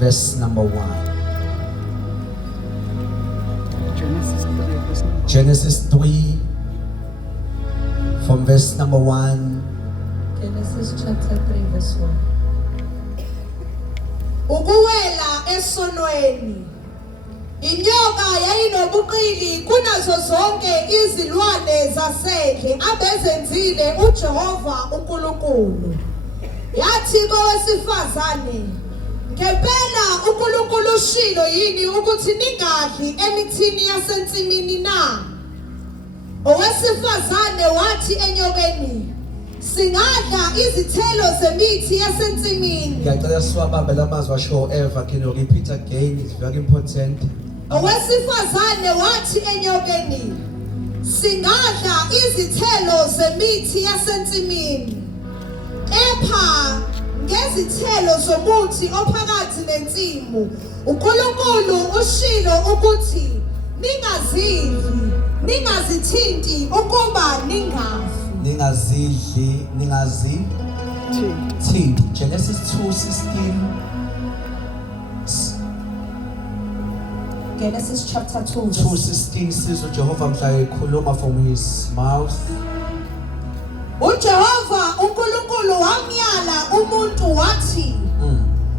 verse number 1. Genesis 3 from verse number 1. Genesis chapter 3 verse 1. Ukuwela esonweni. Inyoka yayinobuqili kunazo zonke izilwane zasendle abezenzile uJehova uNkulunkulu. Yathi kowesifazane, ngempela uNkulunkulu ushilo yini ukuthi ningadli emithini yasensimini na? Owesifazane wathi enyokeni, singadla izithelo zemithi yasensimini. Ngiyacela siwabambe lamazwi asho Eva. Can you repeat again? It's very important. Owesifazane wathi enyokeni, singadla izithelo zemithi yasensimini, kepha ngezithelo zomuthi ophakathi nensimu uNkulunkulu ushilo ukuthi ningazidli, ningazithinti ukuba ningafi. Ningazidli, ningazithinti. Genesis 2:16. Genesis chapter 2 2:16 says uJehova mhla ekhuluma from his mouth. uJehova uNkulunkulu wamyala umuntu wathi,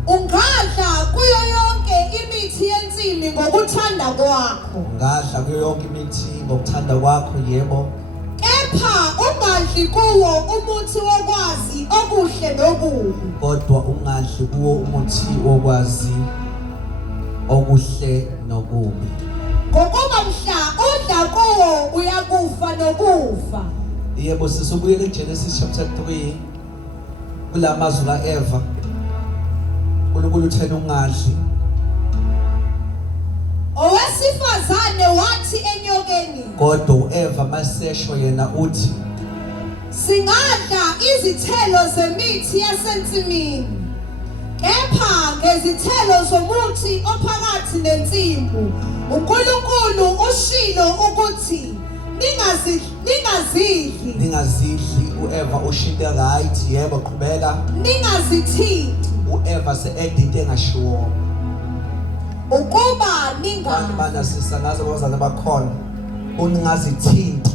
ungadla kuyo yonke imithi yensimi ngokuthanda kwakho. Ungadla kuyo yonke imithi ngokuthanda kwakho, yebo. Kepha ungadli kuwo umuthi wokwazi okuhle nokubi. Kodwa ungadli kuwo umuthi wokwazi okuhle nokubi. Ngokuba mhla udla kuwo uyakufa nokufa. Yebo, sisubuyele eGenesis chapter 3 kulamazwi kaEva. uNkulunkulu uthena ungadli. Owesifazane wathi enyokeni, Kodwa uEva masesho yena uthi singadla izithelo zemithi yasensimini, kepha ngezithelo zomuthi ophakathi nensimu uNkulunkulu ushilo ukuthi ningazidli, ningazidli. uEva ushinte right, yebo, qhubeka. ningazithinti uEva se-add into engashiwo. ukuba Abantu ningafi. bana sisangaza abazali bakhona uningazithinti.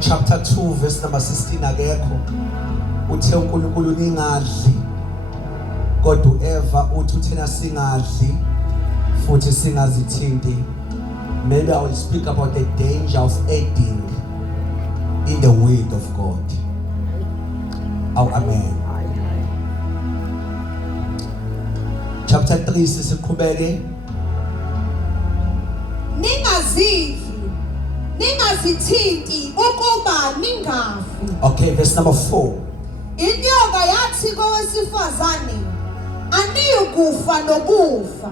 Chapter 2 verse number 16 akekho uthe uNkulunkulu ningadli, kodwa uEva uthi uthena singadli futhi singazithinti. Maybe I will speak about the danger of adding in the word of God. Oh, amen. Chapter 3 sisiqhubeke. Ningazidli, ningazithinti ukuba ningafi. Okay, verse number 4. Inyoka yathi kowesifazane, aniyukufa nokufa,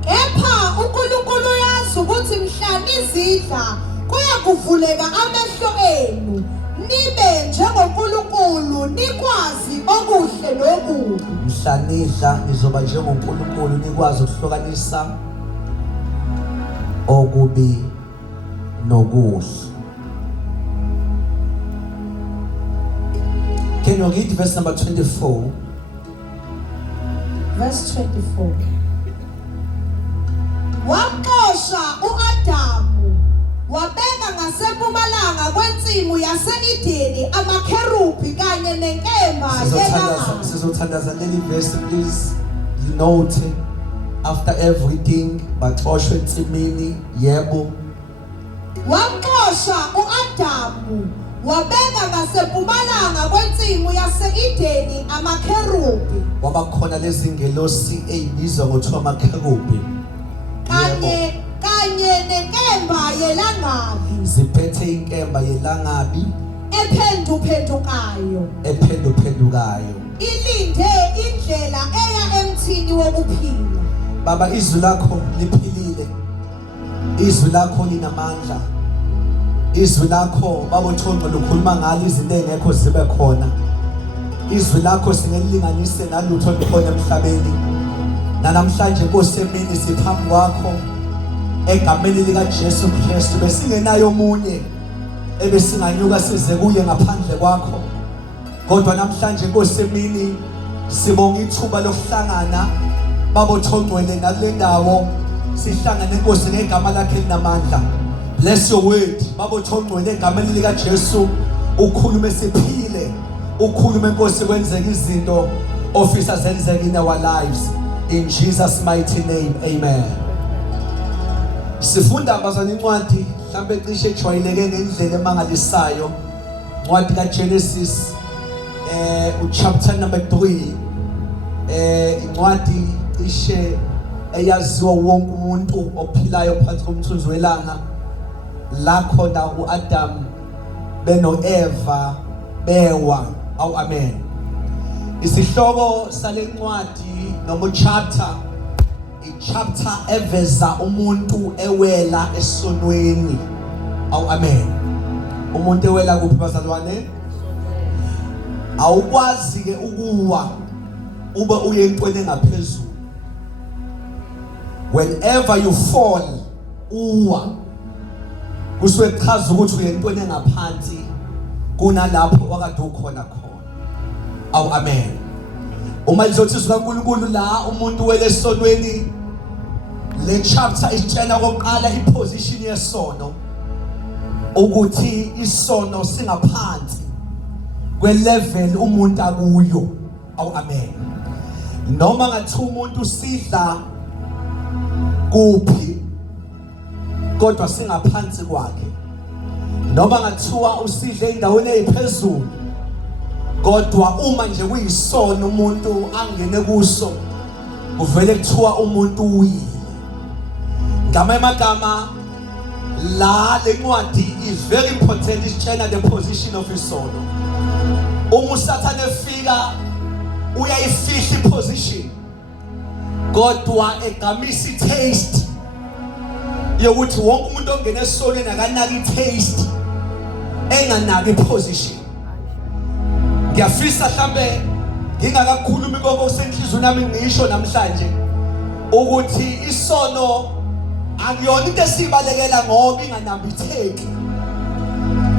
kepha uNkulunkulu yazi ukuthi mhla nizidla kuyakuvuleka amehlo enu, nibe njengoNkulunkulu nikwazi okuhle nokubi. Mhla nidla nizoba njengoNkulunkulu nikwazi ukuhlukanisa okubi nokuhle. Can you read verse number 24? Verse 24. Wamxosha uAdamu wabeka ngasempumalanga kwensimu yase-Edeni amakherubhi kanye nenkemba yelanga. Sizothandaza leli verse, please. You note after everything baxoshwe ensimini, yebo. Wamxosha uAdamu wabeka ngasempumalanga kwensimu yase-Edeni amakherubhi Wabakhona lezi ngelosi eyibizwa ngokuthiwa amakherubhi. kanye nenkemba yelangabi Ziphethe inkemba yelangabi ephenduphendukayo ilinde indlela eya emthini wokuphila. Baba, izwi lakho liphilile, izwi lakho linamandla, izwi lakho Baba uThixo lukhuluma ngalo izinto engekho zibe khona. Izwi lakho singelilinganise nalutho olukhona emhlabeni. Namhlanje Nkosi emini siphambi kwakho egameni lika Jesu Kristu, besingenayo omunye ebesinganyuka size kuye ngaphandle kwakho. Kodwa namhlanje Nkosi emini sibonga ithuba lokuhlangana babo thongcwele nakule ndawo sihlangane Nkosi ngegama lakhe linamandla. Bless your word babo thongcwele egameni lika Jesu ukhulume siphile ukhulume Nkosi kwenzeke izinto ofisa zenzeke in our lives in Jesus mighty name amen. Sifunda bazana incwadi mhlambe cishe ejwayeleke ngendlela emangalisayo incwadi kaGenesis chapter number 3 incwadi cishe eyaziwa wonke umuntu ophilayo phansi komthunzi welanga la khona uAdam benoEva bewa awu amen. Isihloko salencwadi noma chapter ichapter eveza umuntu ewela esonweni awu amen. Umuntu ewela kuphi bazalwane? Awukwazi ke ukuwa uba uye entweni engaphezulu. Whenever you fall uwa kusuke chaza ukuthi uye entweni engaphansi kunalapho wakade ukhona khona awu amen. Uma lizothi sikaNkulunkulu la umuntu wele esonweni le chapter isitshela oqala iposition yesono ukuthi isono singaphansi kwelevel umuntu akuyo awu amen. Noma ngathi umuntu sidla kuphi kodwa singaphansi kwakhe, noma ngathiwa usidle endaweni eziphezulu kodwa uma nje kuyisono umuntu angene kuso kuvele kuthiwa umuntu uyile. Ngamagama la lencwadi is very important isitshela the position of isono. Uma uSathane efika uyayifihla iposition kodwa egamisa itaste yokuthi wonke umuntu ongena esonweni akanaka itaste enganaki iposition. Ngiyafisa mhlambe ngingakakhulumi konke osenhlizweni nami ngisho namhlanje ukuthi isono akuyona into esibalekela ngoba inganambitheki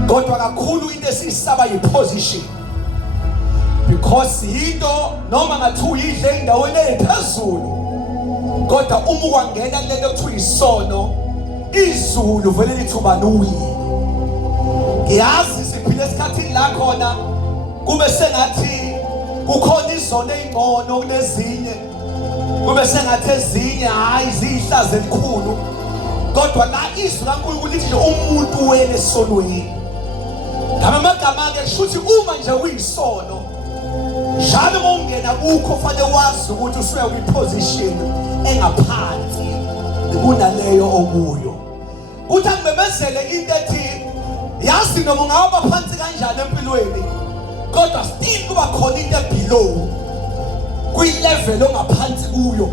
kodwa kakhulu into esisaba yiposition, because into noma ngathi uyidle endaweni eziphezulu kodwa uma ukwangena kulento ekuthiwa isono izulu vele lithi ubani uyile. Ngiyazi siphile esikhathini la khona kube sengathi kukhona izono ezingcono kunezinye, kube sengathi ezinye hayi zihlaza elikhulu kodwa la izwi kaNkulunkulu lithi umuntu wele esonweni. Ngamagama ke kushuthi uma nje uyisono njalo uma ungena kukho fanele wazi ukuthi usuya kwiposition engaphansi kunaleyo okuyo. Uthi angibemezele into ethi yazi noma ungaba phansi kanjani empilweni kodwa still kuba khona into below kwi-level ongaphansi kuyo,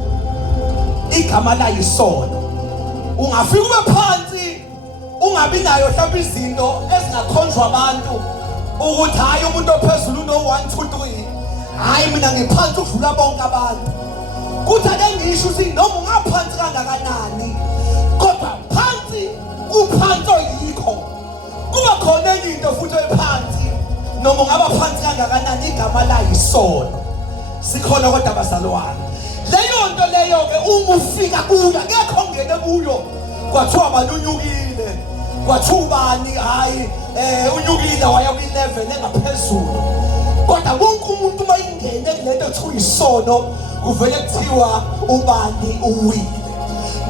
igama la yisono. Ungafika ube phansi ungabi nayo mhlawumbe izinto ezingakhonjwa abantu ukuthi hayi umuntu ophezulu uno 1 2 3 hayi mina ngiphansi ukudlula bonke abantu. Kuthi ake ngisho ukuthi noma ungaphansi kangakanani kodwa phansi uphansi oyikho kuba khona enye into futhi ephansi noma ungaba phansi kangakanani igama la yisono. Sikhona kodwa abazalwane leyo nto leyo ke uma ufika kuyo ngekho ongene kuyo kwathiwa banunyukile kwathiwa ubani hayi unyukile waya kwi-level engaphezulu kodwa wonke umuntu mayingene kulento ekuthiwa isono kuvele kuthiwa ubani uwile.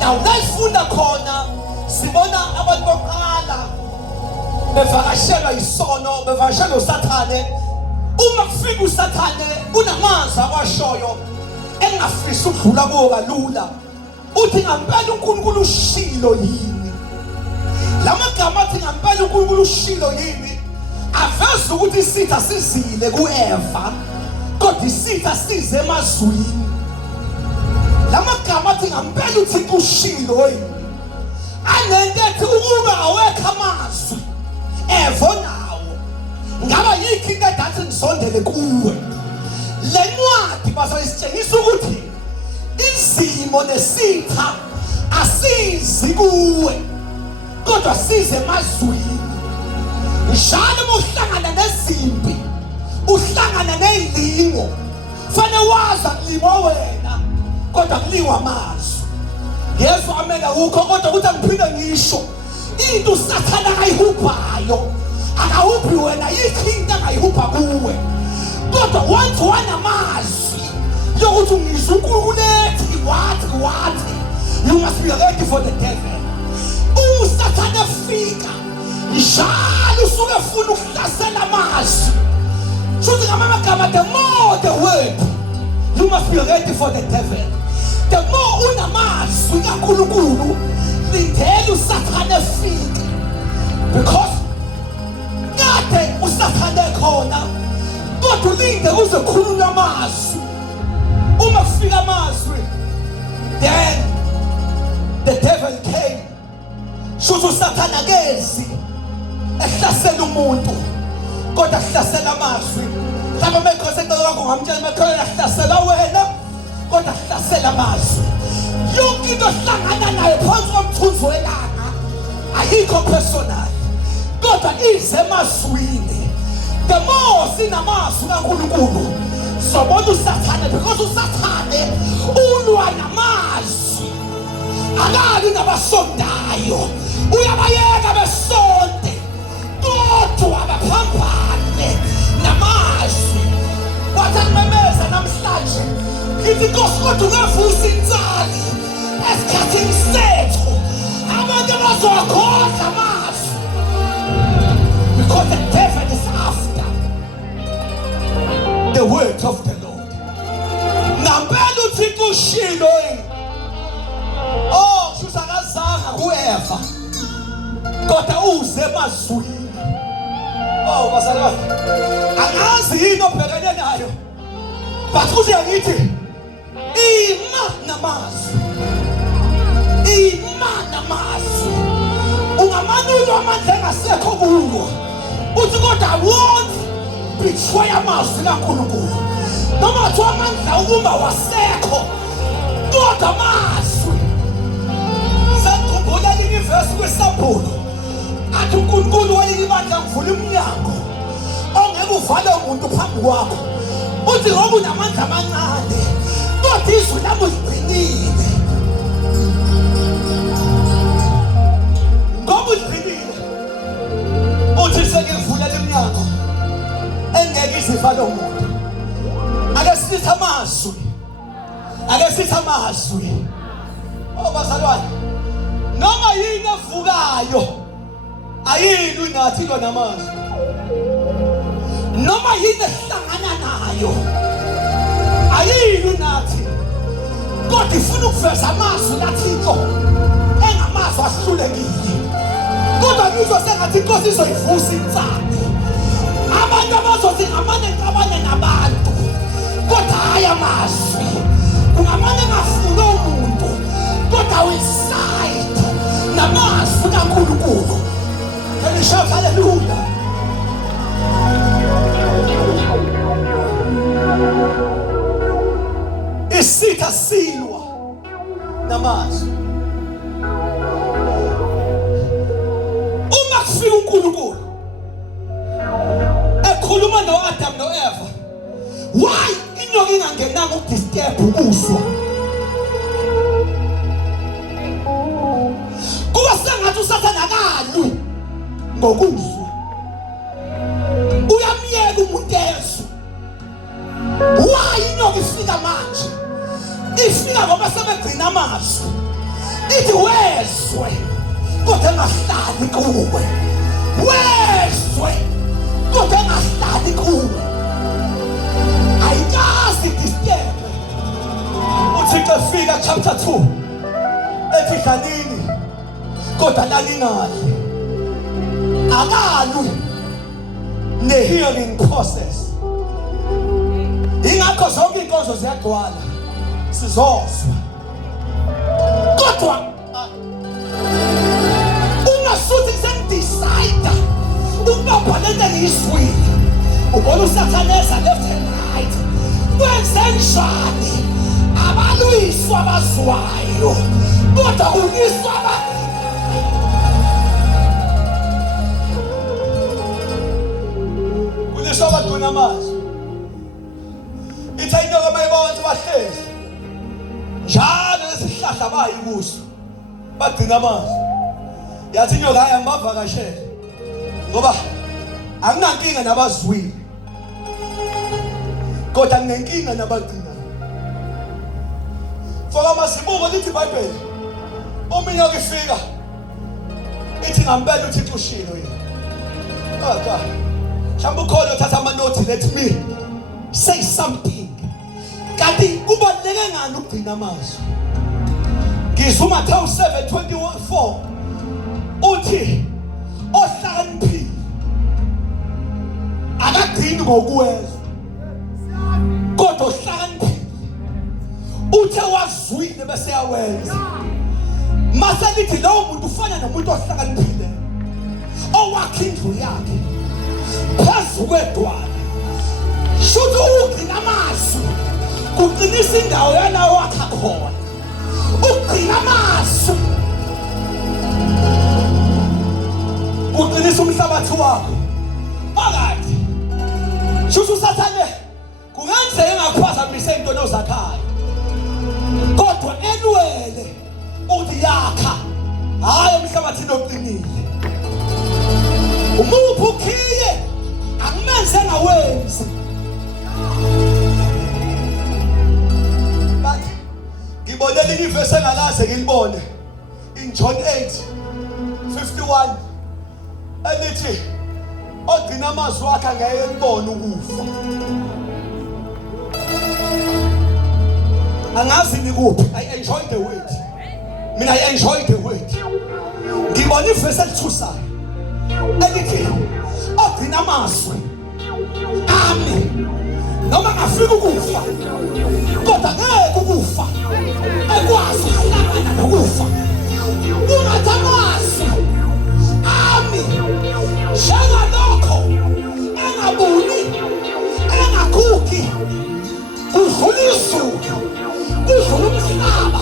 Now layifunda khona sibona abantu boqala bevakashelwa isono, bevakashelwa uSathane. Uma kufika uSathane unamazwi awashoyo engafisa ukudlula kuwo kalula. Uthi ngampela uNkulunkulu ushilo yini? Lamagama athi ngampela uNkulunkulu ushilo yini aveza ukuthi isitha sizile kuEva kodwa isitha size emazwini. Lamagama athi ngampela uThixo ushilo yini anento ethi ukuba awekho amazwi Eva nawo ngaba yikho into edathi ngisondele kuwe. Le ncwadi bazoyisitshengisa ukuthi izimo nesitha asizi kuwe kodwa size emazwini. Njalo uma uhlangana nezimpi uhlangana nezilingo fanele wazi akulimo wena kodwa kunikwa amazwi yezwa amena ukho kodwa ukuthi angiphinde ngisho into usathana akayihuphayo akahuphi wena yikho into angayihupha kuwe kodwa once wanamazwi yokuthi ungizwe uNkulunkulu wathi you must be ready for the devil. Usathana efika njalo usuke ufuna ukuhlasela amazwi futhi ngamagama the more the word you must be ready for the devil. The more unamazwi kaNkulunkulu lindele usathana efika because kade usathana ekhona kodwa ulinde uze khulula amazwi uma kufika amazwi then the devil came shuthu usathana kezi ehlasela umuntu kodwa ehlasela amazwi mhlawumbe mekhosentela wakho ngamtshela mekhona ehlasela wena kodwa ehlasela amazwi yonke into ehlangana nayo phansi komthunzi welanga ayikho personal kodwa ize emazwini the more sinamazwi kaNkulunkulu sobona usathane because usathane ulwa namazwi akali nabasondayo uyabayeka besonde kodwa abaphambane namazwi wathangimemeza namhlanje ngithi Nkosi kodwa ungavusa inzali esikhathini sethu abantu abazokhohlwa amazwi because the devil is after the word of the Lord. Ngempela uThixo ushilo usakazanga kuEva kodwa uze emazwini bazalwane angazi yini obhekene nayo but kuthi yakithi ima namazwi ungamanulwa amandla engasekho kuwo uthi kodwa won't betray amazwi kaNkulunkulu noma kuthiwa amandla ukuma wasekho kodwa amazwi sekukhumbula linye ivesi kwiSambulo athi uNkulunkulu wayibandla ngivula iminyango ongeke uvale umuntu phambi kwakho uthi ngoba unamandla amancane kodwa izwi lami uligcinile ngoba uligcinile uthi sengivula iminyango engeke izivale umuntu ake sithi amazwi bazalwane noma yini evukayo ayilwi nathi lo namazwi noma yini ehlangana nayo ayilwi nathi kodwa ifuna ukuveza amazwi kaThixo engamazwi ahlulekile kodwa ngizwe sengathi Inkosi izoyivusa insani abantu abazothi ngamane nabantu kodwa hayi amazwi kungamane ngafuna umuntu kodwa uyiside namazwi kaNkulunkulu. Can you shout hallelujah? Isitha silwa namazwi uma kufika uNkulunkulu ekhuluma noAdam noEva why inyoka ingangenanga ukudisturb ubuswa kuba sengathi usathana akalwi ngokuzwa uyamyeka umuntu ezwe why inyoka ifika manje ifika ngoba sebegcina amazwi ithi wezwe kodwa engahlali kuwe wezwe kodwa engahlali kuwe ayikazi disturb uThixo efika chapter 2 ethi dlalini kodwa lalingali akalwi ne-hearing process ingakho zonke inkonzo ziyagcwala sizozwa kodwa ungasuthi sengidecide ukubamba lento engiyiswile ubona usathaneza left and right kwenzenjani abaluyiswa abazwayo kodwa uniswa uniswa abaduna amazwi itha inyoka mayibona ukuthi bahlezi njalo izihlahla bayikuso bagcina amanzi yathi inyoka haya ngibavakashele ngoba anginankinga nabazwile kodwa nginenkinga nabagcina foka masibuko lithi iBhayibheli uminyaka ifika ithi ngempela uThixo ushilo yini aka mhlawumbe ukhona uthatha amanothi let me say something kanti kubaluleke ngani ukugcina amazwi ngizwa uMathewu 7:24 uthi ohlakaniphile akagcini ngokuwezwa kodwa ohlakaniphile uthe wazwile bese yawenza mase lithi lowo muntu ufana nomuntu ohlakaniphile owakha indlu yakhe phezu kwedwala shuthi ukugcina amazwi kuqinisa indawo yalawo wakha khona ukugcina amazwi kuqinisa umhlabathi wakho phakathi shuthi usathane kungenzeka engakuphazamise into nozakhayo kodwa elwele uthi yakha hayi umhlabathi loqinile umuphi ukhiye akumenze ngawenzi but ngibone elinye ivesi engalaze ngilibone in John 8:51 elithi ogcina amazwi akhe angeke elibone ukufa angazi nikuphi I enjoy the word mina I enjoy the word ngibone ivesi elithusayo elithi ogcina amazwi ami noma ngafika ukufa kodwa ngeke ukufa ekwazi ukuhlangana nokufa ungathi amazwi ami njengalokho engabuni engagugi kudlula izulu kudlula umhlaba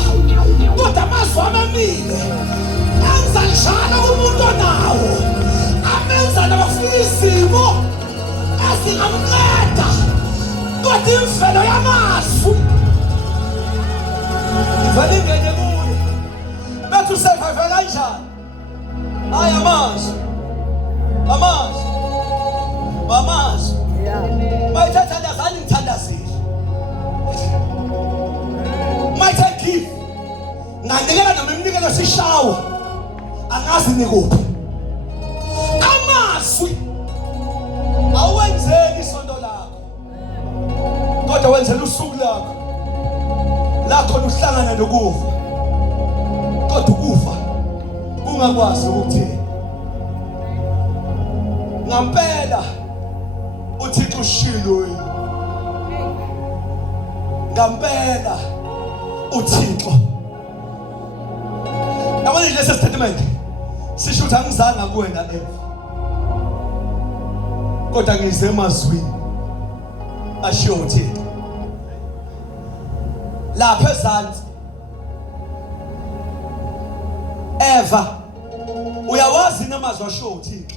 kodwa amazwi amamile enza njalo kumuntu onawo amenza nabafika izimo ezingamnceda kodwa imvelo yamazwi ivele ingene kuyo bethi usurvive kanjani hayi amazwi mayithatha lazani ngithandazile mayithatha give nganikela noma iminikelo sishawa angazi nikuphi amazwi awenzeli isonto lakho kodwa wenzela usuku lakho luhlangana nokufa kodwa ukufa ungakwazi ukuthini ngampela uThixo ushilo ngampela uThixo yabona lesi statement sisho ukuthi angizanga kuwena Eva kodwa ngize emazwini ashiyo uThixo lapha ezansi Eva uyawazi namazwi ashiyo uThixo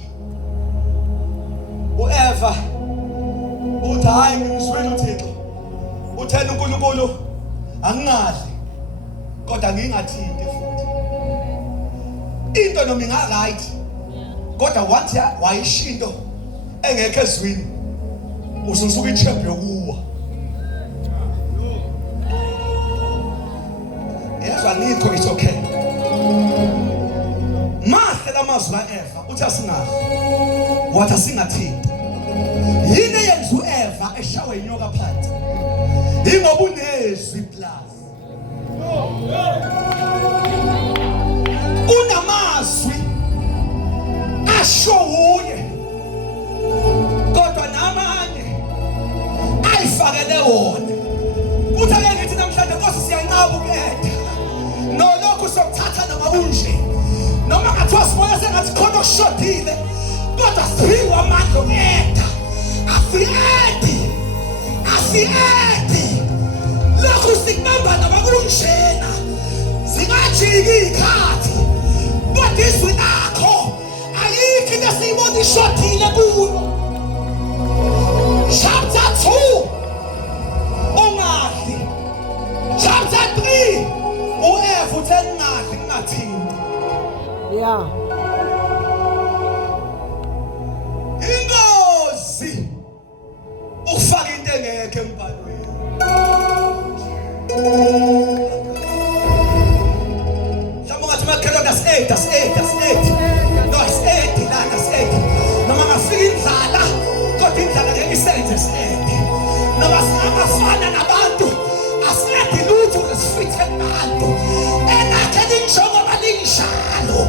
uEva uthi hayi ngizwile uThixo uthena uNkulunkulu angingadli kodwa ngingathinti futhi into noma inga right kodwa wathi wayishinto engekho ezwini ususuka ichembe yokuwa yezwa nikho it's okay mahle lamazwi kaEva uthi asingadli wathi asingathinti yini yenza uEva eshawe inyoka phansi ingoba unezwi plus unamazwi asho uye kodwa namanye ayifakele wona uthi ake ngithi namhlanje Nkosi siyanqaba ukuyeda nolokhu sokuthatha noma kunje noma ngathiwa sibona sengathi khona okushodile kodwa siphiwa amandla okuyeda asiyedi lokhu sikubamba noma kunjena zingajiki ikhathi kodwa izwi lakho ayikho into esiyibona ishodile kulo chapter 2 ungadli chapter 3 uEva Yeah. Ingozi ufaka into engekho embhalweni. Mhlawumbe ungathi makhetha that's 8. No, it's 8 la, that's 8. Noma ngafika indlala, kodwa indlala ngeke isenze 8. Noma singafana nabantu, asilethi lutho esifithe kubantu. Enakhe linjongo balinjalo.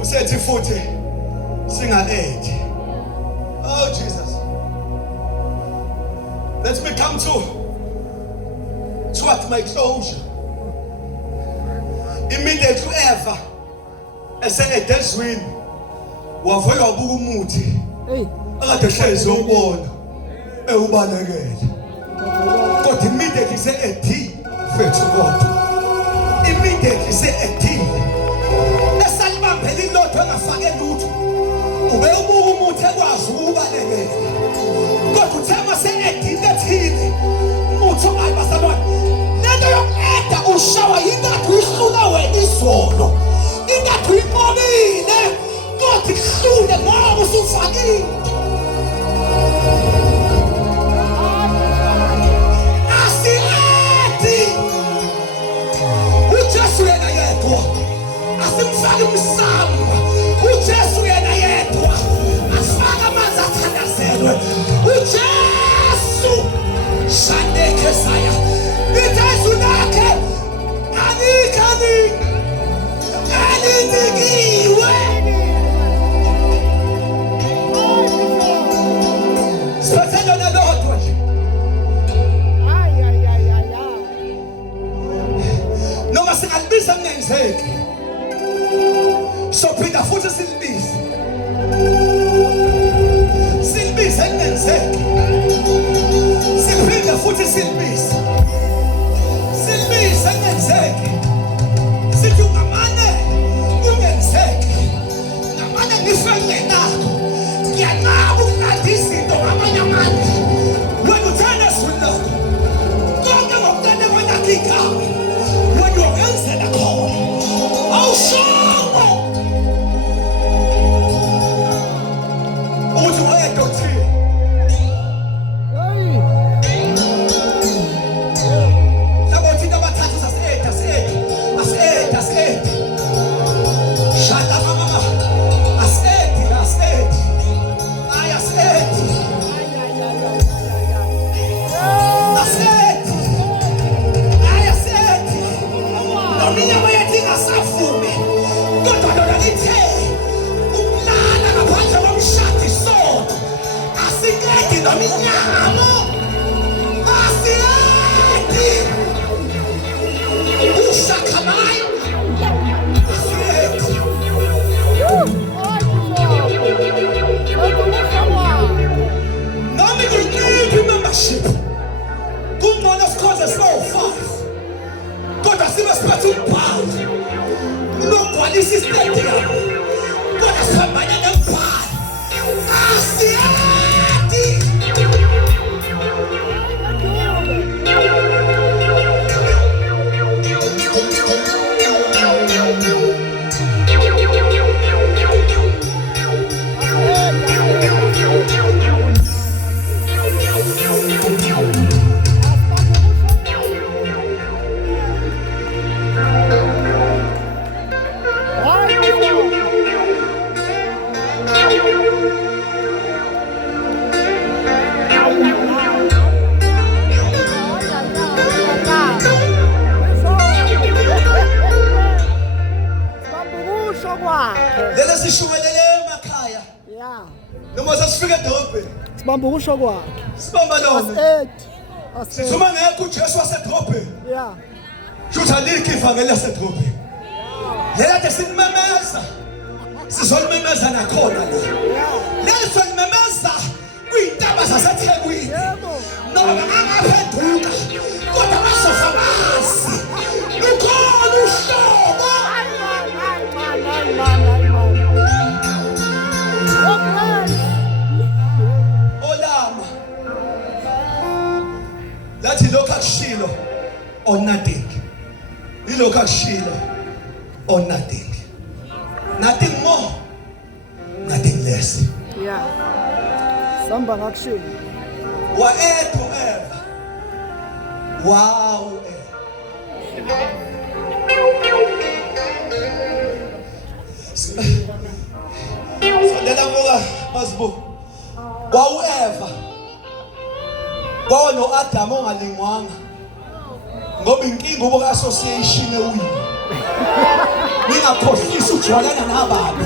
Usethi futhi singa-8. Oh Jesus. Let me come to what my closure. Immediately ever ese-edezwini wavela wabuka umuthi akade hlezi wobona ewubalekele. Kodwa immediately se-edi fethu kodwa. Immediately se-edile. Esalibambela ilotho engafake lutho. Ube ubuka umuthi ekwazi ukubalekela. Kodwa uthe mase-edile ethile. Umuthi ongalibasabona. Lento yokueda ushawa ingathi uyihlule wena izolo. Ingathi uyibonile. Kodwa ihlule ngoba usufakile. Asimfake umsamo uJesu yena yedwa asifake amanzi athandazelwe uJesu shandeke saya ithezu lakhe alinikiwe siphathele lodwa nje noma singalibisa kungenzeki. So phinda futhi silibise kungenzeki. Siphinda futhi silibise kungenzeki. Sithi ungamane ungenzeki. Ngamane ngife ngenakho. Ngiyanqaba ukunqanda izinto ngamanye amandla. Wena uthanda ezwini lakho. Konke ngokuthanda kwenakho igama. Wena uyongenzela khona. Awushobo. Uthi wayedwa uthini? Labo thina abathathu asi-8. Shada mama. Asi-8 la asi-8. Ay asi-8. Asi-8. Ay asi-8. Nominyama yethi ingasavumi. Kodwa lona lithe ukulala ngaphandle komshado isono. Asiqedi nominyamo. Asi-8. Ushakamayo. Asi-8. Nami kuyinciphi membership. Kungcono sikhoze sibo-5. Kodwa sibe siphethe umbhalo. Unogcwalisa istadium. Kodwa sihambane nembhalo. Asi-8. Lele sishumelele emakhaya. Yeah. Noma sasifika edolobheni. Sibamba ukusho kwakhe. Sibamba lona. As-8. Sithuma ngekho uJesu wasedolobheni. Yeah. Shothi alikho ivangeli lasedolobheni. Lela de sinimemeza. Sizolimemeza nakhona la. Leso limemeza kuyintaba zaseThekwini. Noma angaphenduka. Kodwa basofa basi. Ukhona uhlobo. Ay, man. ilokhu akushilo or nothing. Nothing more, nothing less. Yeah. Samba ngakushilo. Whatever. Wow. Sondela ngoba masibu. Whatever. Kwano Adam ongalingwanga. Ngoba inkinga ubuka association ewini. Ningakhohlisa ukujwalana nababi.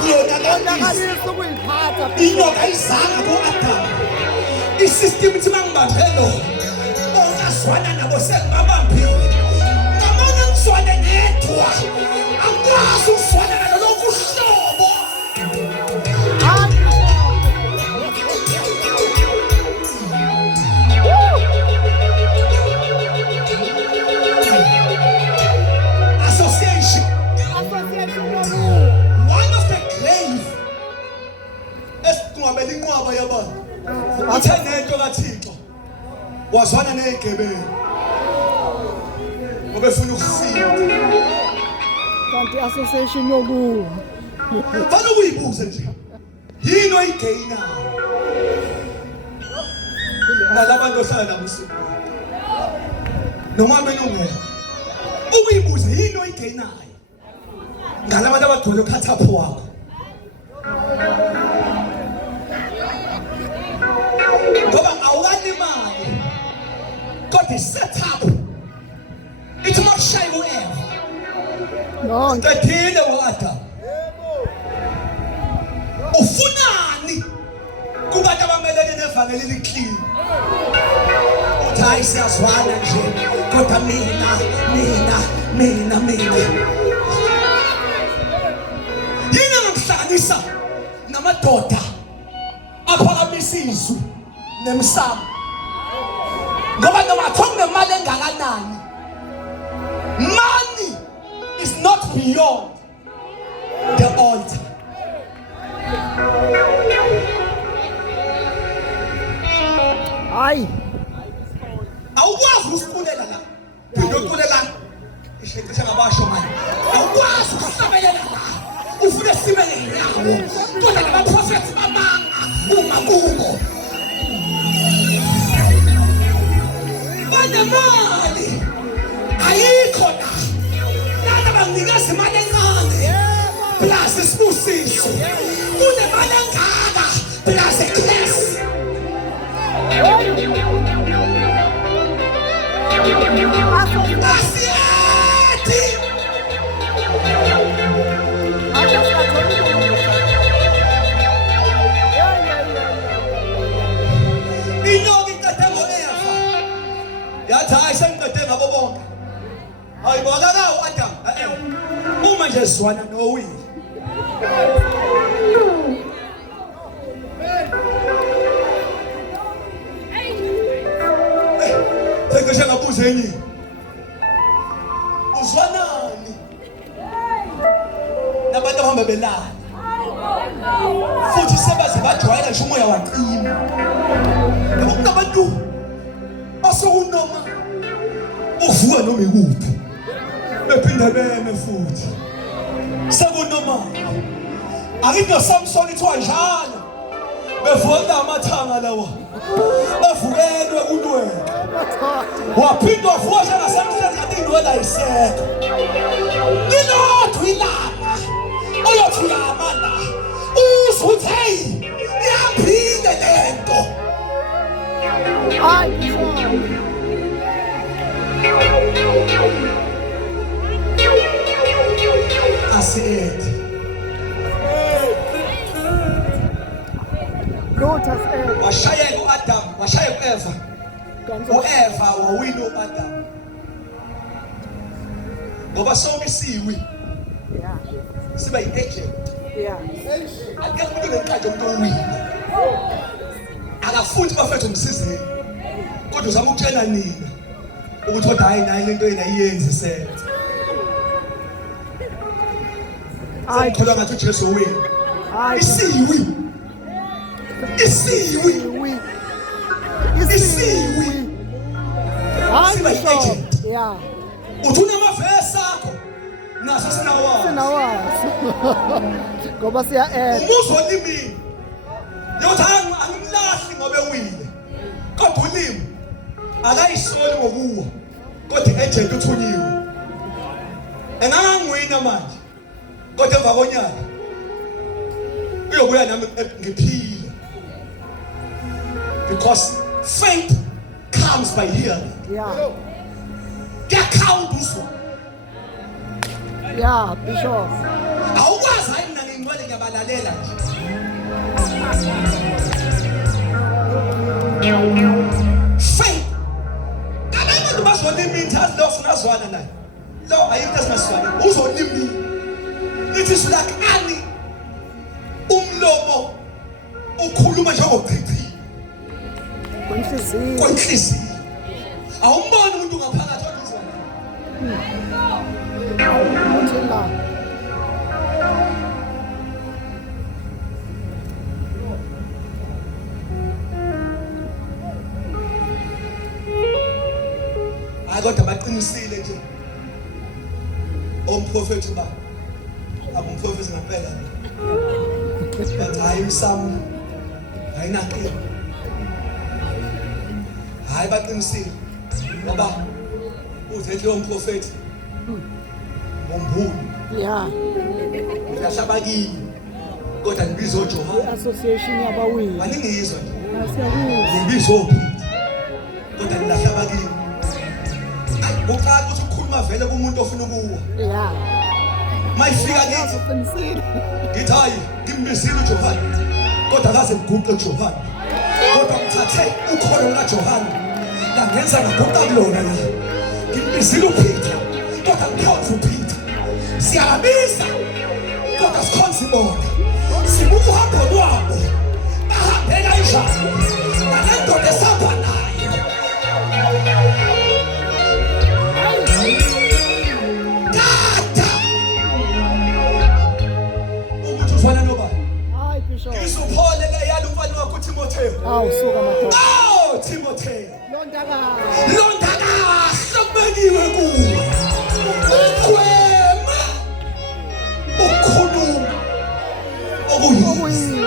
Kuyona kanti inyoka ayizanga ku-Adam. Isystem ithi mangibambelo ongazwana nabo sengibabambile. Ngamanye ngizwane nedwa. Angikwazi ukuzwana nalo lokhu uhlobo. Association. One of the grave esingcwabela inqwaba yabantu. Uthe nento kaThixo wazwana nezigebengu ngoba efuna ukusinda. Kanti association yokuwa. Fana ukuyibuza nje. Yini oyigayinayo? Nalabantu ohlala nabo usuku. Noma benungela. Ukuyibuza yini oyigayinayo? Ngalabantu abagcwele ukhathapho wakho. Ngoba awukalimali kodwa setup ithi makushaya ku-Eva No. qedile u-Adam. Ufunani kubantu abamelene nevangeli eliklini? Uthi hayi siyazwana nje kodwa mina yini engikuhlanganisa namadoda aphakamisa izwi nemsamo? Ngoba noma kunemali engakanani, money is not beyond the altar. Hayi. Awukwazi ukusiqulela la. Phinde uqulela isheqisha ngabasho manje. Awukwazi ukusabelela la. Ufuna sibele nyawo. Kodwa labaprofeti bamanga uma kubo. Banemali. Ayikho la. Nana banginikeza imali encane. Plus isibusiso. Kunemali engaka plus eclass. Inyoka iqede ngo-Eva. Yathi hayi sengiqede ngabo bonke. Hayi bokaka u-Adam na-Eva. Uma nje sizwana nowili. Sengisho ngabuza enye. Uzwanani nabantu abahamba belala futhi sebaze bajwayela nje umoya waqina? Ngoba kunabantu osekunoma uvuka noma ikuphi bephinde beme futhi sekunoma. Akithi noSamson ithiwa njalo bevuka amathanga lawa bavukelwe kunwele waphindwa wavuka nasemhlanje kanti inwele ayisekho. Lilodwa ilanga oyothi uyama la uzwe uthi heyi iyaphinde lento. Hayi. Asiyethi Daughters Eva. washayeka u-Adam washayeka u-Eva. U-Eva wawina u-Adam ngoba somisiwe Yeah. siba yi-agent. Yeah. Akekho umuntu onenqaja umuntu owina. Akafuthi bafethu umsizeni. Kodwa uzama ukutshela nina ukuthi kodwa hayi naye lento yena iyenze senze. Hayi. Ngikholwa ngathi uJesu owina. Hayi. Isiwi. Isiwi. Siba Hayi. yi-agent. Yeah. uthi unamavesi akho naso sinawazi Sinawazi. Ngoba siya add. umuzo olimini yothi angimlahli ngobe wile kodwa ulimi akayisoli ngokuwa kodwa agent uthunyiwe engangangwina manje kodwa emva konyaka uyobuya nami ngiphile because faith comes by hearing. Yeah. Kuyakhawula uzwa Yeah, Bishop. awukwazi hayi mina ngingcwele ngiyabalalela nje faith abantu bazolima intazi lo sinazwana naye lo ayinto esingasizwana uzolima it is like ani umlomo ukhuluma njengochichi kwenhliziyo awumboni umuntu ngaphakathi oduzwa Uthi la. kodwa baqinisile nje omprofeti ba abumprofeti ngempela bathi hayi msamo ayinankinga hayi baqinisile ngoba uthi lo mprofeti ngombulu Yeah. ngiyashabakile kodwa ngibizo Johana Association yabawini. maningizwa nje Siyakuzwa. ngibizo Peter kodwa ngilahlabakile uqala ukuthi ukukhuluma vele kumuntu ofuna ukuwa Yeah. mayifika kithi Yaziqinisile. ngithi hayi ngimbizile uJohana kodwa akaze ngiguqe uJohana kodwa ngithathe ukholo kaJohana ngangenza ngaguqa kulona la ngimbizile uPeter kodwa ngikhonza uPeter siyabiza kodwa sikhonza ibona sibuka uhambo lwabo bahambe kanjani nalendoda esapha naye kade ukuthi ufana noba Hayi Bishop. ngizuphole ke yalo umfana wakho uTimotheo Awu suka madoda. oh Timotheo Londaka. londa kahle kubekiwe kuwe ugwema ukukhuluma okuyini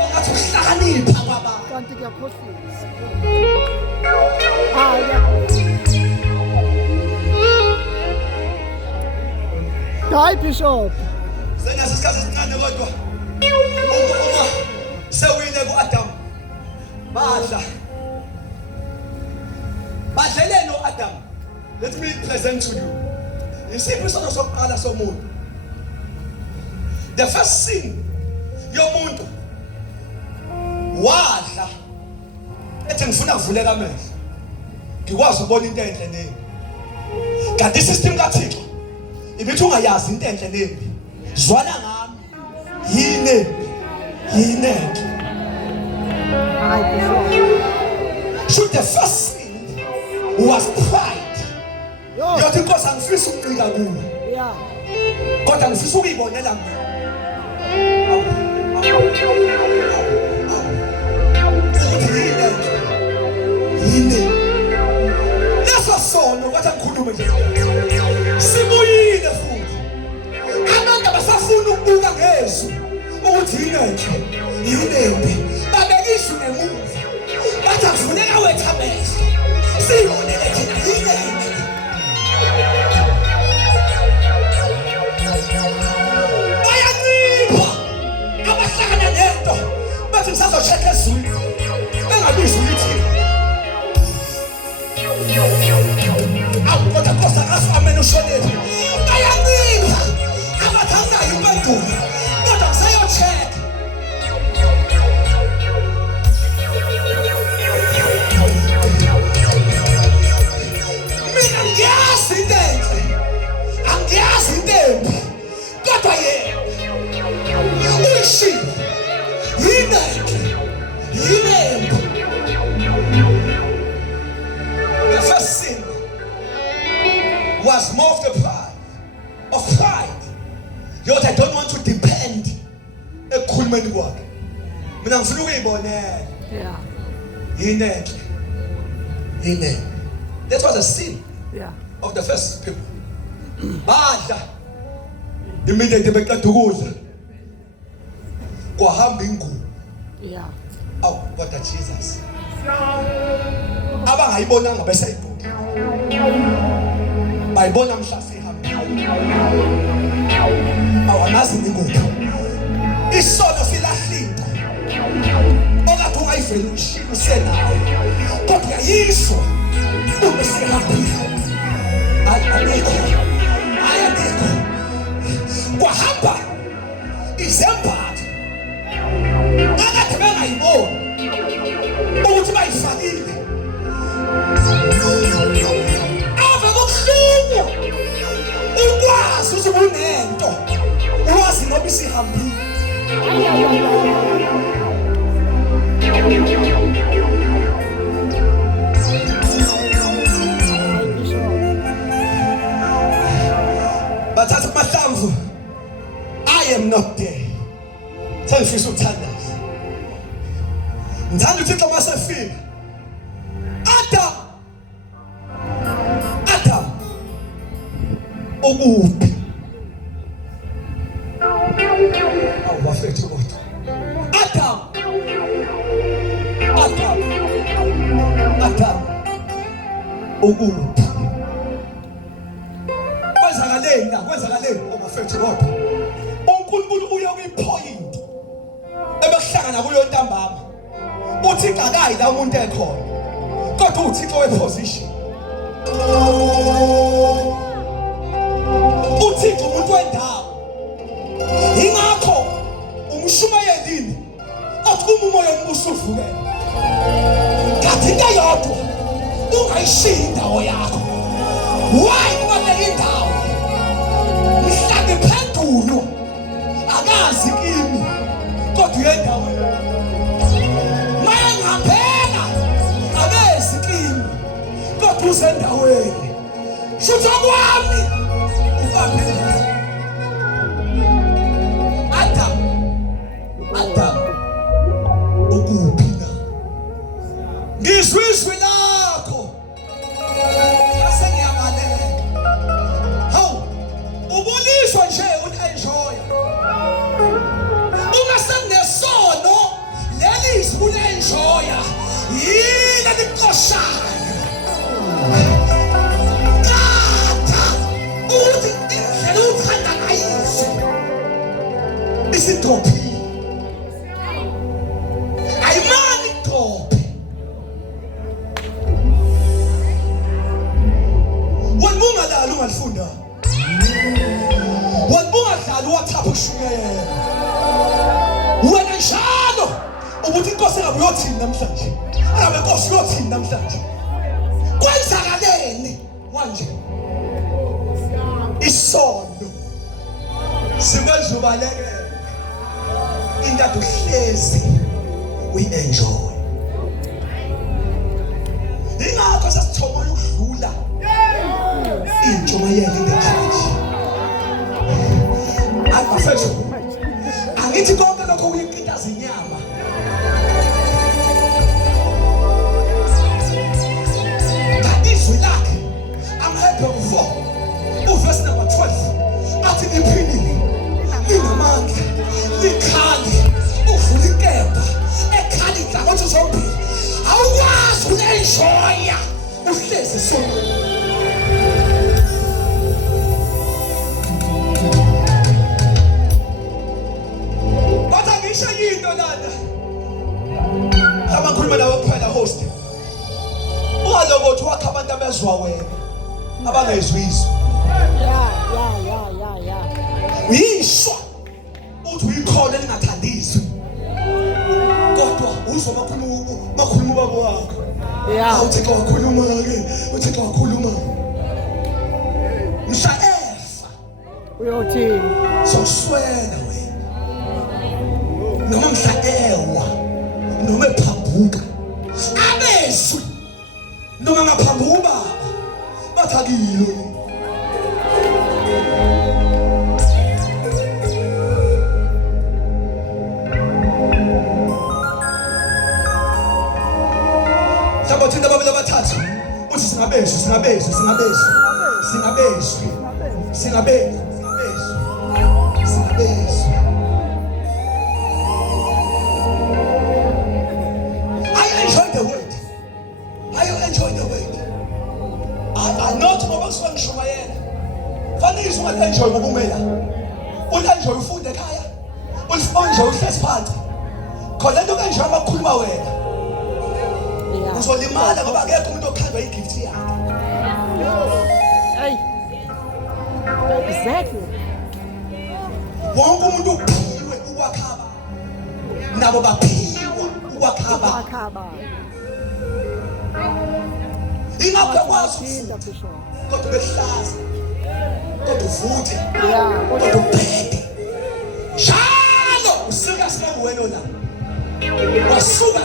ongathi ukuhlakanipha kwabantu Kanti kuyakhohlisa. Hayi. Hayi Bishop. senaso isikhathi esincane kodwa uma sewile ku-Adam badlele no-Adam. Let me present to you isiphi isono sokuqala somuntu. The first sin yomuntu wadla ethi ngifuna kuvuleka amehlo ngikwazi ukubona into enhle nembi kanti isystem kaThixo ibithi ungayazi into enhle nembi zwana ngami yini embi yini enhle. Hayi Bishop. So the first sin was pride. Yo. Yothi inkosi angifisa ukuqika kuwe Yeah. kodwa ngifisa ukuyibonela mina. Yini leso sono kwathi ngikhulume nje sibuyile futhi abantu abasafuna ukubuka ngezwi ukuthi yini enhle yini embi babekisho ngemuva bathi akufuneka wethu amehlo siyibonele thina yini enhle. Bayancipha abahlangana nento bathi ngisazoshekha ezweni bengabizi ukuthi awu kodwa Nkosi akasifamene ushonele. Bayancipha abathi anginayo impendulo kodwa ngisayoshekha. Mina ngiyazi into enhle angiyazi into embi kodwa yena uyishilo yini enhle yini embi. The first sin was more of the pride. Yothi I don't want to depend ekukhulumeni kwakhe. Mina ngifuna ukuyibonela Yeah. yini enhle yini embi. That was a sin Yeah. of the first people. Badla immediately beqeda ukudla kwahamba ingubo. Yeah. Aw kodwa Jesus abangayibonanga besayibuka bayibona mhla sihamba awanazi inguphi isono silahlika okade ungayiveli ushilo usenayo kodwa yisho uma sihambile ayikho kwahamba izembatho akade bengayiboni ukuthi bayifakile ave kubuhlungu ukwazi ukuthi kunento uwazi ngoba isihambile bathatha amahlamvu I am not there sengifisa ukuthandaza ngithanda uThixo masefika Adam ukuphi awafethi kodwa Adam ukuphi kwenzakaleni awafethi kodwa uNkulunkulu uye kwipoint ebekuhlangana kuyo ntambama uThixo akayi la umuntu ekhona kodwa uThixo weposition uThixo umuntu wendawo ingakho umshumayelini athi umoya ombuso uvukele kanti into yodwa ungayishiyi indawo yakho why kubaleka indawo mhlawumbe iphendulo akazi kimi kodwa uyendawo mayengaphenga abezi kimi kodwa usendaweni shutha kwami ubaphela Adam ukuphi na ngizwe izwi lakho asengiyabaleka hawu ubuliswa nje uenjoy uma sengesono leli izwi uenjoy yini likoshana kata uthi indlela uthanda ngayiso isidophi alifunda wanibungadlali wathapha ushukela wena njalo ubuthi inkosi engabe uyothini namhlanje engabe inkosi uyothini namhlanje kwenzakaleni manje isono simenza ubalekele into uhlezi uyi-enjoy ingakho sasithomoya ukudlula intshumayelo in the church angafethu angithi konke lokho kuyiqintaza inyama izwi lakhe amhebhe u4 uverse number 12 athi niphilile ninamandla likhali uvula inkemba ekhali inhlangothi zombili awukwazi uku-enjoya uhlezi esonweni abakhuluma nawe kuphela host ungalokothi wakha abantu abezwa wena abangezwi izwi uyishwa uthi uyikhona lingathandi izwi kodwa uzwa bakhuluma ubaba wakho uThixo wakhuluma-ke uThixo wakhuluma mhla efa uyothini soswela wena noma mhla ewa noma ephambuka abezwi noma ngaphambuka ubaba bathakile sabathinda babili abathathu uthi singabezwi Singabezwi. I enjoy the word. I not ngoba kusuka ngishumayela. Fanele usungalenjoy ngobumela. Ulenjoy ufunde ekhaya. Ulifonje uhlezi phansi. Khona into kanjalo makukhuluma wena. Uzolimala ngoba akekho umuntu okhandwa igift yakhe. Hey. Exactly. Wonke umuntu uphiwe ukwakhaba. Nabo baphiwa ukwakhaba. Akhaba. Ingakwazi Inda ukufuthi. Bishop. Kodwa behlaza. Kodwa uvuthe. Yeah. Kodwa ubhede. Shalo usuka wena la. Wasuka la.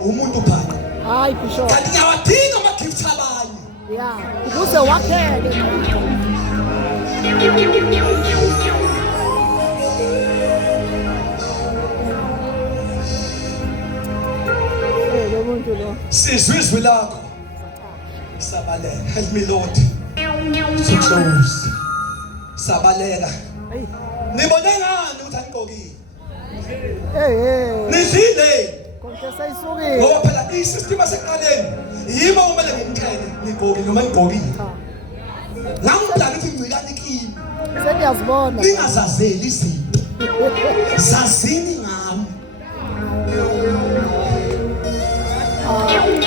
Umuntu phaka. Hayi Bishop. Kanti ngiyawadinga ama-gift abanye. Yeah. Ukuze wakhele. Hey, lo muntu lo. Sizwe izwi lakho. Sabaleka. Help me Lord. To close. Sabaleka. Hey. Nibone ngani ukuthi anigqokile? Hey. Nidlile. Konke sayisukile. Ngoba phela i-system asekuqaleni yimo kumele ngimxele nigqokile noma ngigqokile. Ngangibheka ukuthi ngcikani kimi. Sengiyazibona. Ningazazeli izinto. Zazini ngami.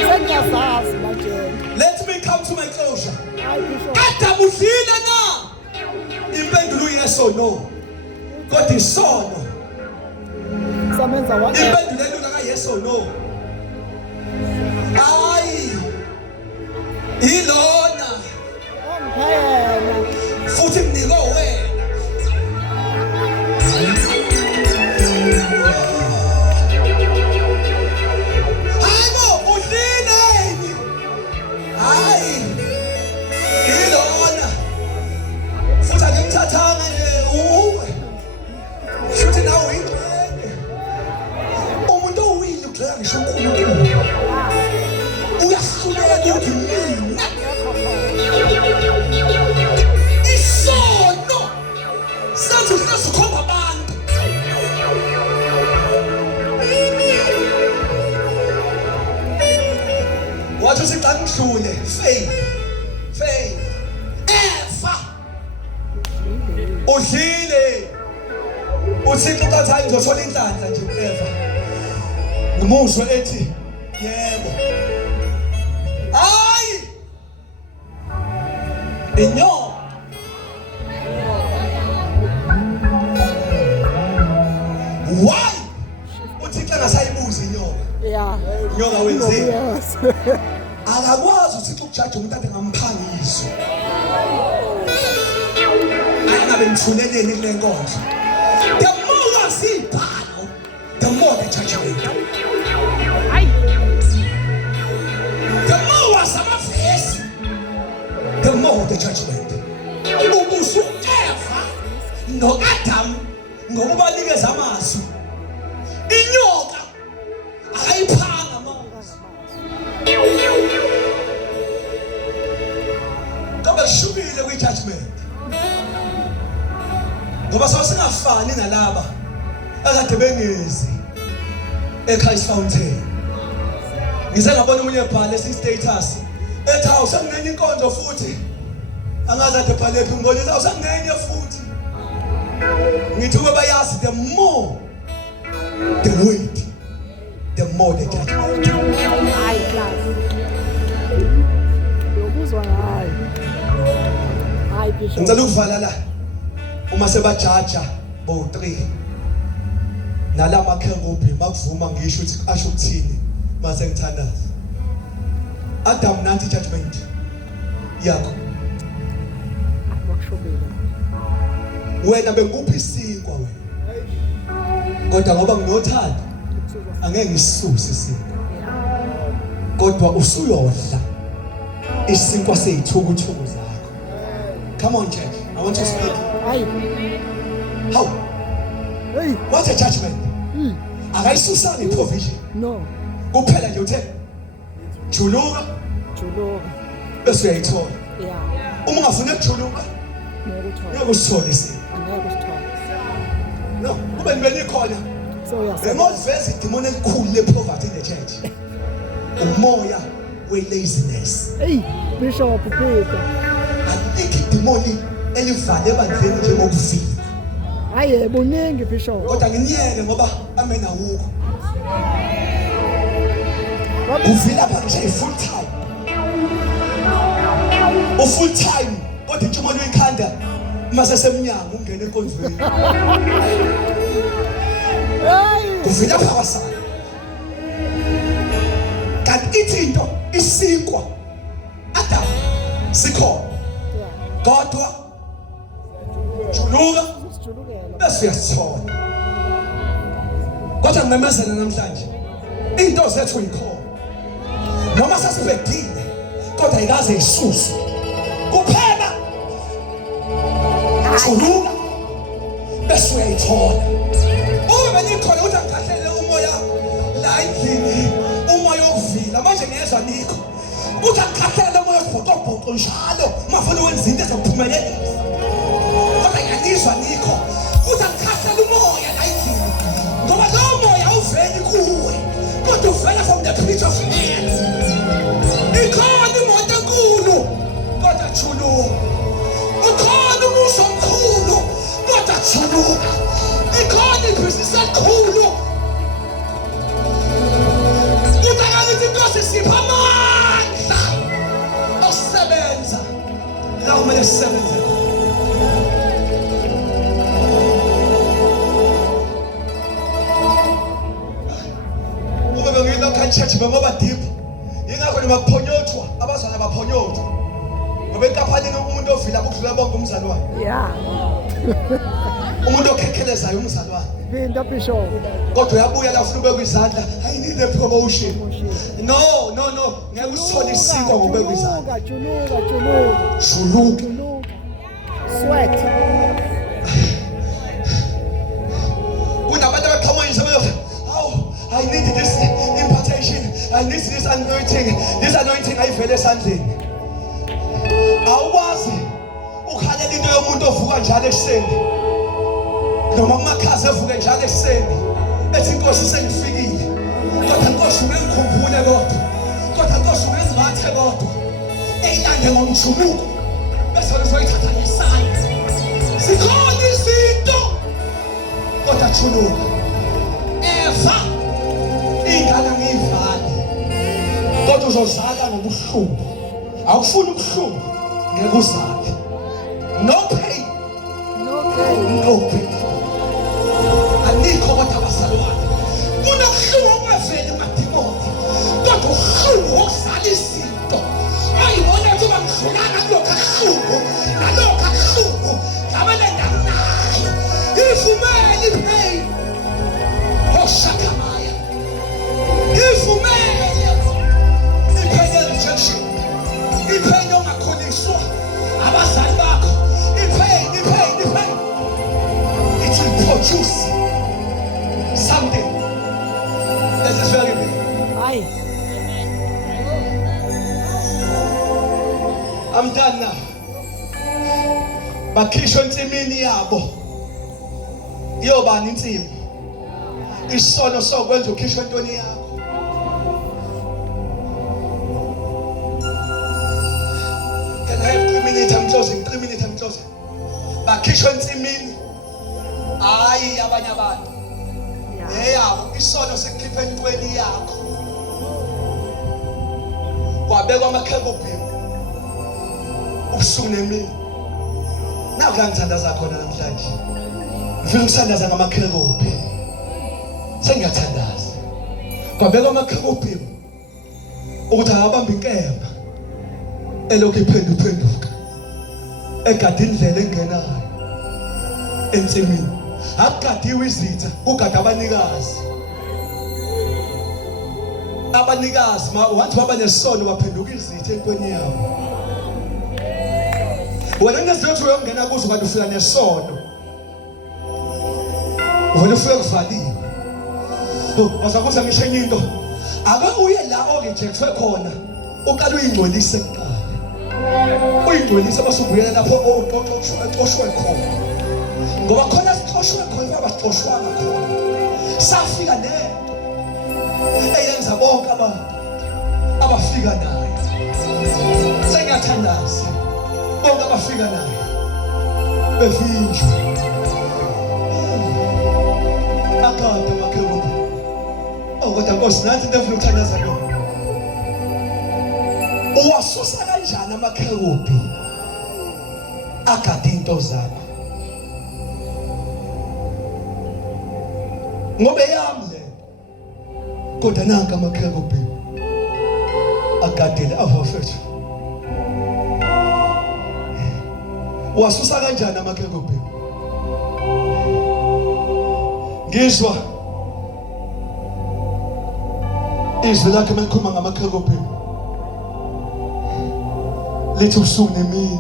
Sengiyazazi manje. Let me come to my closure. Hayi Bishop. Adam udlile na? Impendulo yes or no. Kodwa isono. Samenza wakhele. Impendulo elula ka yes or no. Hayi. Ilona Ongiphela. futhi mniko wena. Hayibo udlile. Hayi. Ilona. Futhi akimthathanga nje uwe. Futhi nawe uyingxenye. Umuntu owile ugxeka ngisho uNkulunkulu. Uyahluleka ukuthi mina. Isono. Senze uhlesikhomba abantu. Wathi usixa ngidlule faith. Eva. Udlile. Uthixo uthi hayi ngizothola inhlanhla nje u-Eva. Ngimuzwe ethi yebo. Hayi. Inyoka. Why? Uthixo engasayibuza inyoka. Yeah. Inyoka wenzeni? Yes. Akakwazi uthixo ukujaja umuntu ade ngamphangisi. Ayingabe ngithuleleni kule nkonzo. The more wasibhalo, the more the judgment. The more wasamavesi, the more the judgment. Ubusu Eva no-Adam ngoba banikeza amazwi. Inyoka akayiphanga amazwi. Ngoba kushubile kwi-judgment. Ngoba singafani nalaba akade bengezi eKhayisi Fountain. Ngize ngabona umunye ebhale si-status ethi hawu sengingenye inkonzo futhi angazi ade bhale phi ngibona ethi hawu sengingenye futhi. Ngithi ube bayazi the more the weight, the more the judgment. Hayi class. Yobuzwa ngayo. Hayi Bishop. Ngicela ukuvala la uma sebajaja bo3 nalama khenguphi makuvuma ngisho ukuthi asho ukuthini mase ngithandaza. Adam nanti judgment yakho. Akushobela. Wena bekuphi isinkwa wena. Kodwa ngoba nginothanda angeke ngisuse isinkwa. Kodwa usuyodla isinkwa seyithukuthuku zakho. Come on church, I want to speak. Hayi. How? Hey. What a judgment. Akayisusani provision. No. Kuphela nje uthe juluka Juluka. bese uyayithola. Yeah. Uma ungafuna ukujuluka Ngiyakuthola. ngeke usithole isimo. Angeke usithole. No, kube nibeni khona. So Engoziveza idemoni elikhulu lepoverty in the church. Umoya we-laziness. Hey, Bishop Peter. Alikho idemoni elivale ebandleni njengokuvila. Hayi buningi Bishop. Kodwa nginiyeke ngoba amena wukho. Uvila pha full time. Full time kodwa intshumo uyikhanda mase semnyango ungena enkonzweni. Hey. Uvila pha kwasana. Kanti izinto isikwa Adam sikhona. Kodwa juluka Sijulukela. bese uyasithola. Kodwa ngimemezela namhlanje into zethu yikhona. Noma sasibhedile kodwa ayikaze isuswe. Kuphela juluka bese uyayithola. Uma benikhona ukuthi angikhahlele umoya la endlini, umoya wokuvila manje ngiyezwa nikho. Ukuthi angikhahlele umoya wobhoqobhoqo njalo mafuna ukwenza izinto ezokuphumelelisa. Kodwa ngiyalizwa nikho. Ukuthi angikhahlele umoya la endlini. Ngoba lo moya awuveli kuwe. Kodwa uvela from the pit of hell. Ikhona imoto enkulu kodwa juluka. Ukhona umuso omkhulu kodwa juluka. Ikhona ibhizinisi elikhulu. Uthi Inkosi sipha amandla osebenza la kumele sisebenze. Ube bengiyilo khachechi ngoba deep. Yingakho nemaphonyothwa abazwana baphonyothwa. Ngoba enkaphanini umuntu ovila ukudlula bonke umzalwane. Yeah. Umuntu okhekhelezayo umzalwane. Binda Bishop. Kodwa uyabuya la ufuna ubeka izandla. I need a promotion. No. Ngeke usithole isiko ngobeka izandla. Juluka. Sweat. Kunabantu abaqhamuka nje bayothi, "Hawu, I need this impartation. I need this anointing. This anointing ayivele esandleni." Awukwazi ukhalela into yomuntu ovuka njalo ekuseni. Noma kumakhazi evuke njalo ekuseni. Ethi Inkosi sengifikile. Kodwa Inkosi ungengikhumbule kodwa. Kodwa Inkosi ungengibathe kodwa. Eyilande ngomjuluko. Bese uzoyithatha ngesandla. Zikhona izinto. Kodwa juluka. Eva ingane ngivale. Kodwa uzozala ngobuhlungu. Awufuni ubuhlungu ngeke uzale. No pain. No pain. Anikho kodwa abazalwane. Kunobuhlungu obuvela emadimoni. Kodwa ubuhlungu wokuzala izinto. Ayibona ukuthi bangidlulana kulokho kuhlungu. Nalokho kuhlungu. Ngabele ndanayo. Ivumele ipain. Oshakamaya. Ivumele. Ipain rejection. Ipain ongakhuliswa. Abazali bakho. Ipain. It will produce something that is very big. Aye. I'm done now. Bakhishwa ensimini yabo. Yobani insimi. Isono sokwenza ukhishwa entweni yakho. Can I have 3 minutes? I'm closing. 3 minutes, I'm closing. Bakhishwa ensimini. Hayi abanye abantu. Yeyabo isono sekukhipha entweni yakho. Kwabekwa amakhebubhini. Ubusuku nemini. Naku la ngithandaza khona namhlanje. Ngifuna ukuthandaza ngamakhebubhi. Sengiyathandaza. Kwabekwa amakhebubhini. Ukuthi angabamba inkemba. Elokhu iphenduka. Egada indlela engenayo. Ensimini. Akugadiwe izitha, kugada abanikazi. Abanikazi wathi baba nesono baphenduka izitha entweni yabo. Wena ngezithi uyongena kuzo kanti ufika nesono. Wena ufika kuvaliwe. Wazakuza ngisho into. Ake uye la orejectwe khona, uqala uyingcolise kuqala. uyingcwelisa basubuyela lapho oxoshwe khona ngoba khona sixoshwe khona abasixoshwanga khona safika nento eyenza bonke abantu abafika naye sengiyathandaza bonke abafika naye bevinjwe akade makherubi kodwa Nkosi nansi into efuna ukuthandaza yona uwasusa kanjani amakherubi agade into zakho ngoba yami le kodwa nanka amakherubi agadele abafethu wasusa kanjani amakherubi ngizwa izwi lakhe melikhuluma ngamakherubi lithi usuku nemini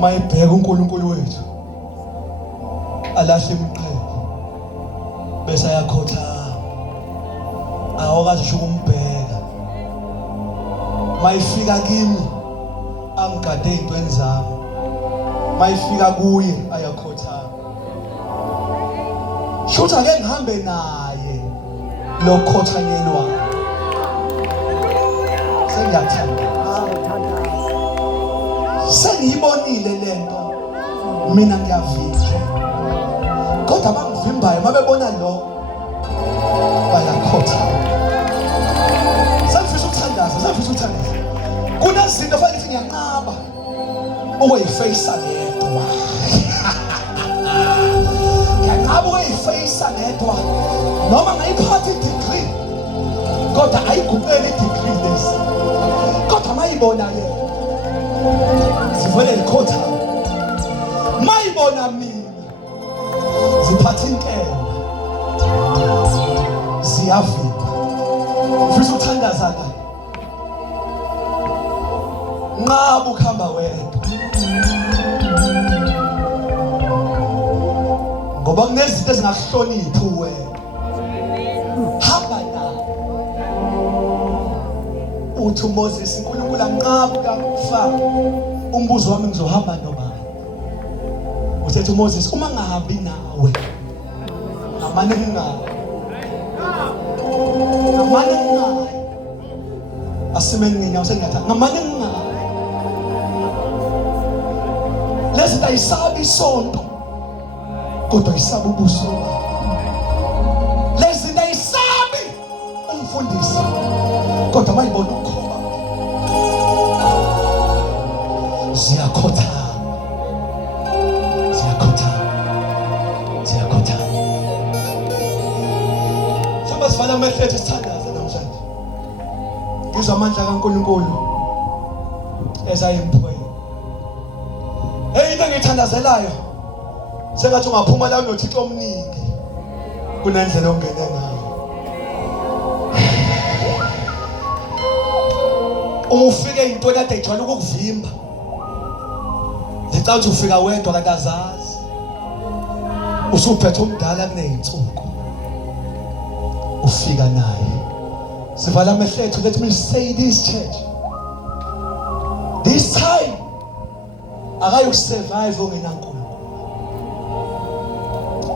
mayibheka uNkulunkulu wethu alahle imiqhele bese ayakhotha awukazisho ukumbheka mayifika kimi angigade izintweni zami mayifika kuye ayakhotha shutha ake ngihambe naye lokhothanyelwa sengiyathanda sengiyibonile lento mina ngiyavinjwa kodwa abangivimbayo mabebona lo bayakhotha sengifisa ukuthandaza kunezinto fanele ngiyanqaba ukuyifeyisa ledwa ngiyanqaba ukuyifeyisa ledwa noma ngayiphatha i-degree kodwa ayigubeli i-degree lesi kodwa mayibona yena sivele likhotha mayibona mina ziphatha inkemba ziyavimba mfisa ukuthandaza la nqaba ukuhamba wedwa ngoba kunezinto ezingakuhloniphi wena hamba nawe uthi uMoses uNkulunkulu anqaba ukufaka umbuzo wami ngizohamba nobani uthethi uMoses uma ngahambi nawe ngamane ngawe asimeni nginya usengiyathanda ngamane ngawe lezi ayisabi isonto kodwa isaba ubuso lezi ayisabi umfundisi kodwa mayibona ukhoba ziyakhotha samba sifana amehlethe sithandaza namhlanje ngizwa amandla kaNkulunkulu as I am praying into engiyithandazelayo sengathi ungaphuma la unothixo omningi kunendlela ongene ngayo uma ufike into ekade ijwayele ukukuvimba zicathi ufika wedwa kanti azazi usuphethe umdala kuneyinsuku ufika naye sivala amehlo ethu let me say this church this time akayokusurvive ongenankulunkulu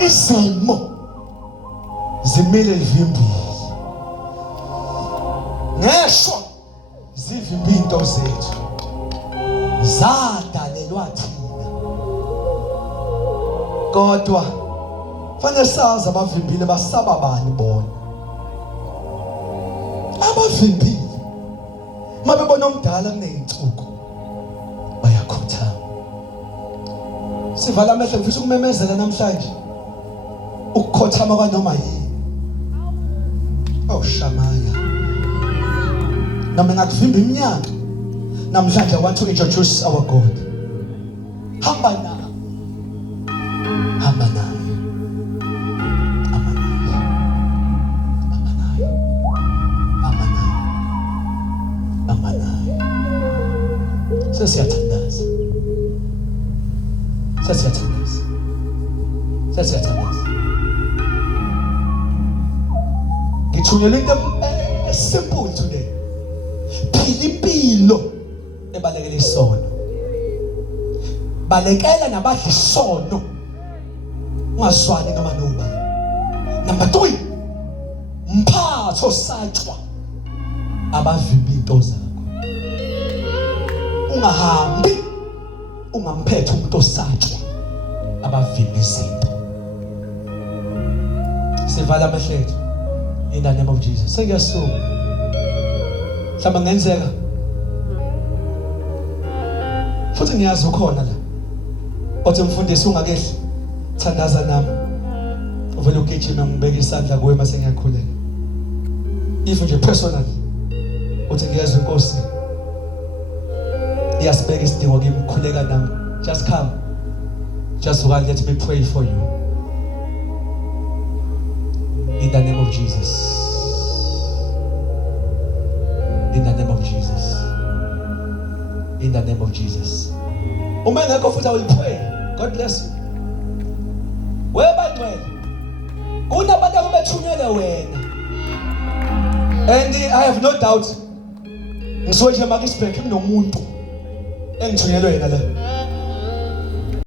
izimo zimele livimbile ngesho zivimba into zethu zadalelwa thina kodwa fanele sazi abavimbile basaba bani bona abavimbile mabebona omdala kuneyinsuku bayakhotha sivala amehlo ngifisa ukumemezela namhlanje ukukhothama kwanoma yini shamaya noma ngakuvimba iminyaka namhlanje I want to introduce our God hamba naye sesiyathandaza ngithunyelwe into simple today phila impilo ebalekele isonto balekela nabadla isono ungazwani noma noba. Number 3, mphatho satshwa abavimba into zakho. Ungahambi ungamphethe umuntu osatshwa abavimba izinto. Sivala amehlo ethu in the name of Jesus. Sengiyasuka mhlawumbe ngenzeka futhi ngiyazi ukhona la othi mfundisi ungakehli thandaza nami uvele ugijima ngibeka isandla kuwe mase ngiyakhuleka. If nje personal uthi ngiyezwa inkosi iyasibeka isidingo kimi khuleka nami, just come, just let me pray for you in the name of Jesus. In the name of Jesus. In the name of Jesus. Uma ngekho futhi I will pray. God bless you. Weba ngcwele. Kunabantu abethunyelwe wena. And I have no doubt. Ngisoje Marcus Beck kunomuntu engithunyelwe yena la.